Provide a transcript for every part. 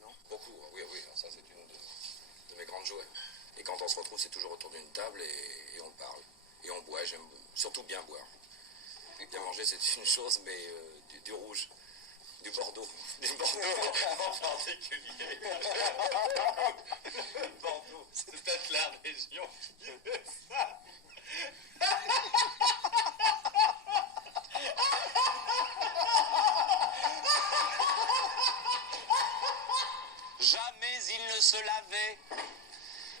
non? Beaucoup, oui, oui, ça c'est une de mes grandes joies. Et quand on se retrouve, c'est toujours autour d'une table et on parle. Et on boit, j'aime surtout bien boire. Bien manger, c'est une chose, mais du rouge, du Bordeaux en particulier. Bordeaux, c'est peut-être la région qui fait ça. Jamais il ne se lavait,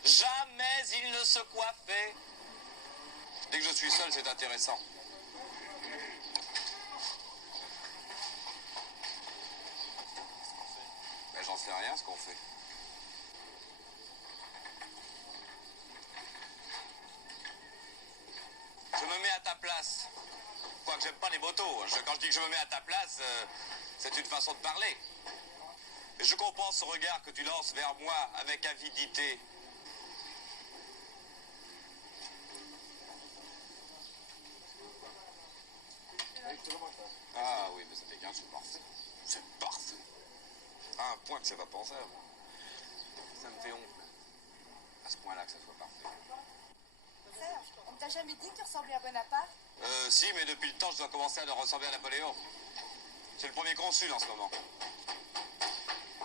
jamais il ne se coiffait. Dès que je suis seul, c'est intéressant. Ben, j'en sais rien, ce qu'on fait. Je me mets à ta place. Quoique j'aime pas les motos. Quand je dis que je me mets à ta place, c'est une façon de parler. Et je comprends ce regard que tu lances vers moi avec avidité. Ah oui, mais ça fait 15, c'est parfait. C'est parfait. À un point que c'est pas pensable. Ça me fait honte. À ce point-là que ça soit parfait. Serge, on t'a jamais dit que tu ressemblais à Bonaparte? Si, mais depuis le temps, je dois commencer à ressembler à Napoléon. C'est le premier consul en ce moment.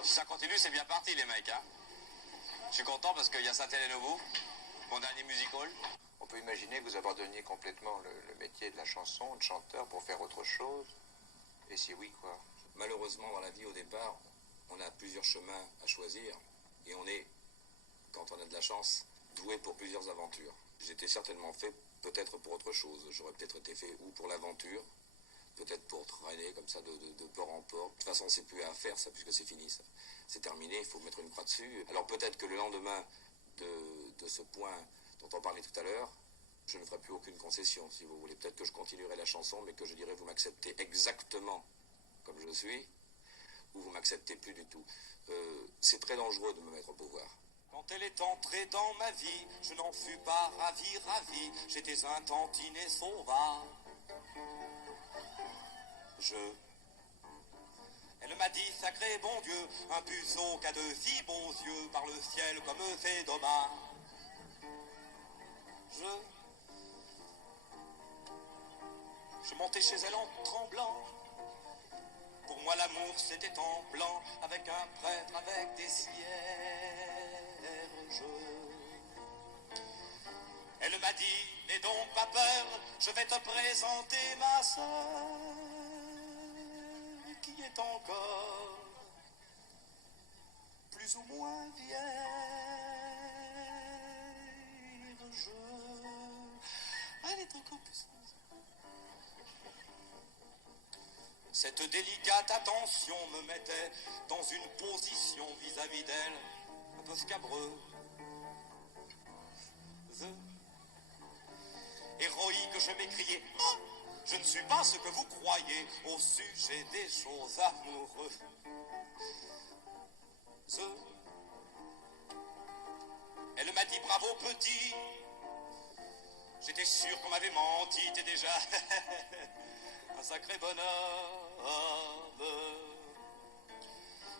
Si ça continue, c'est bien parti, les mecs, hein. Je suis content parce qu'il y a Saint-Hélène au bout, mon dernier musical. On peut imaginer que vous abandonniez complètement le métier de la chanson, de chanteur, pour faire autre chose. Et si oui, quoi? Malheureusement, dans la vie, au départ, on a plusieurs chemins à choisir. Et on est, quand on a de la chance, doué pour plusieurs aventures. J'étais certainement fait peut-être pour autre chose. J'aurais peut-être été fait ou pour l'aventure, peut-être pour traîner comme ça de port en port. De toute façon, c'est plus à faire ça, puisque c'est fini ça. C'est terminé, il faut mettre une croix dessus. Alors peut-être que le lendemain de ce point dont on parlait tout à l'heure, je ne ferai plus aucune concession, si vous voulez. Peut-être que je continuerai la chanson, mais que je dirai vous m'acceptez exactement comme je suis, ou vous m'acceptez plus du tout. C'est très dangereux de me mettre au pouvoir. Quand elle est entrée dans ma vie, je n'en fus pas ravi, j'étais un tantinet sauvage. Elle m'a dit, sacré bon Dieu, un puceau qu'a de si beaux yeux, par le ciel comme c'est dommage. Je montais chez elle en tremblant. Pour moi l'amour c'était en blanc, avec un prêtre, avec des cierges. Elle m'a dit, n'aie donc pas peur, je vais te présenter ma sœur, qui est encore plus ou moins vierge. Elle est encore plus... Cette délicate attention me mettait dans une position vis-à-vis d'elle un peu scabreuse. Héroïque, je m'écriais, oh, je ne suis pas ce que vous croyez au sujet des choses amoureuses. Elle m'a dit, bravo petit. J'étais sûr qu'on m'avait menti, t'es déjà un sacré bonhomme.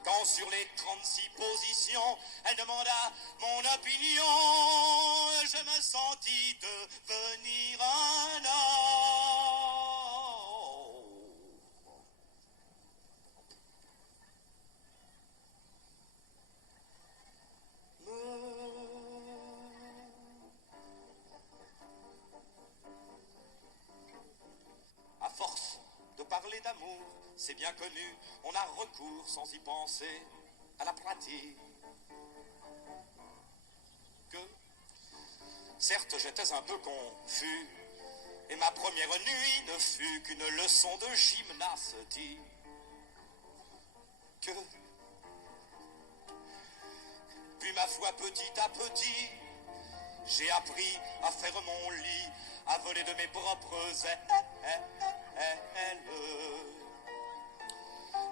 Quand sur les 36 positions, elle demanda mon opinion, je me sentis devenir un homme. À force de parler d'amour, c'est bien connu, on a recours sans y penser à la pratique. Certes, j'étais un peu confus, et ma première nuit ne fut qu'une leçon de gymnastique. Puis ma foi, petit à petit, j'ai appris à faire mon lit, à voler de mes propres ailes.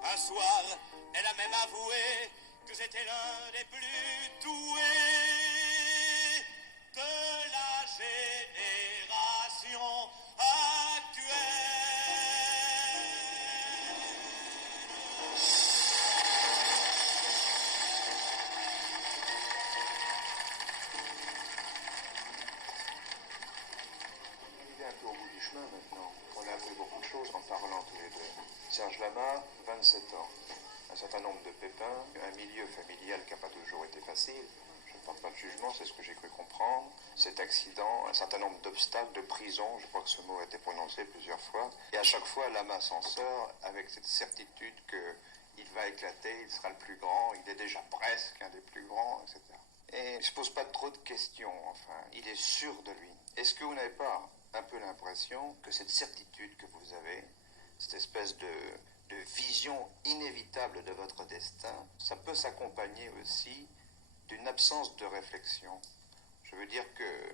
Un soir, elle a même avoué que j'étais l'un des plus doués de la génération actuelle. Serge Lama, 27 ans. Un certain nombre de pépins, un milieu familial qui n'a pas toujours été facile. Je ne porte pas de jugement, c'est ce que j'ai cru comprendre. Cet accident, un certain nombre d'obstacles, de prison, je crois que ce mot a été prononcé plusieurs fois. Et à chaque fois, Lama s'en sort avec cette certitude qu'il va éclater, il sera le plus grand, il est déjà presque un des plus grands, etc. Et il ne se pose pas trop de questions, enfin, il est sûr de lui. Est-ce que vous n'avez pas un peu l'impression que cette certitude que vous avez, cette espèce de vision inévitable de votre destin, ça peut s'accompagner aussi d'une absence de réflexion? Je veux dire que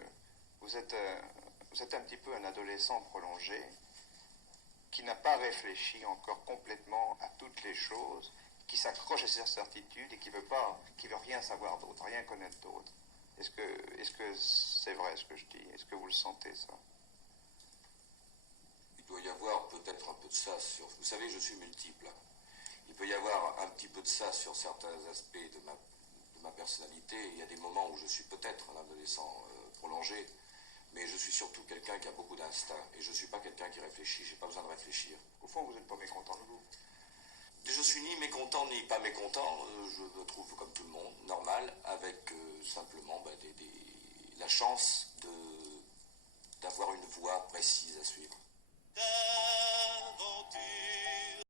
vous êtes un petit peu un adolescent prolongé qui n'a pas réfléchi encore complètement à toutes les choses, qui s'accroche à ses certitudes et qui veut rien savoir d'autre, rien connaître d'autre. Est-ce que c'est vrai ce que je dis? Est-ce que vous le sentez, ça? Il doit y avoir peut-être un peu de ça sur... Vous savez, je suis multiple. Il peut y avoir un petit peu de ça sur certains aspects de ma personnalité. Il y a des moments où je suis peut-être un adolescent prolongé, mais je suis surtout quelqu'un qui a beaucoup d'instinct. Et je ne suis pas quelqu'un qui réfléchit, j'ai pas besoin de réfléchir. Au fond, vous n'êtes pas mécontent de vous? Je suis ni mécontent ni pas mécontent. Je me trouve comme tout le monde, normal, avec simplement la chance d'avoir une voie précise à suivre. D'aventure.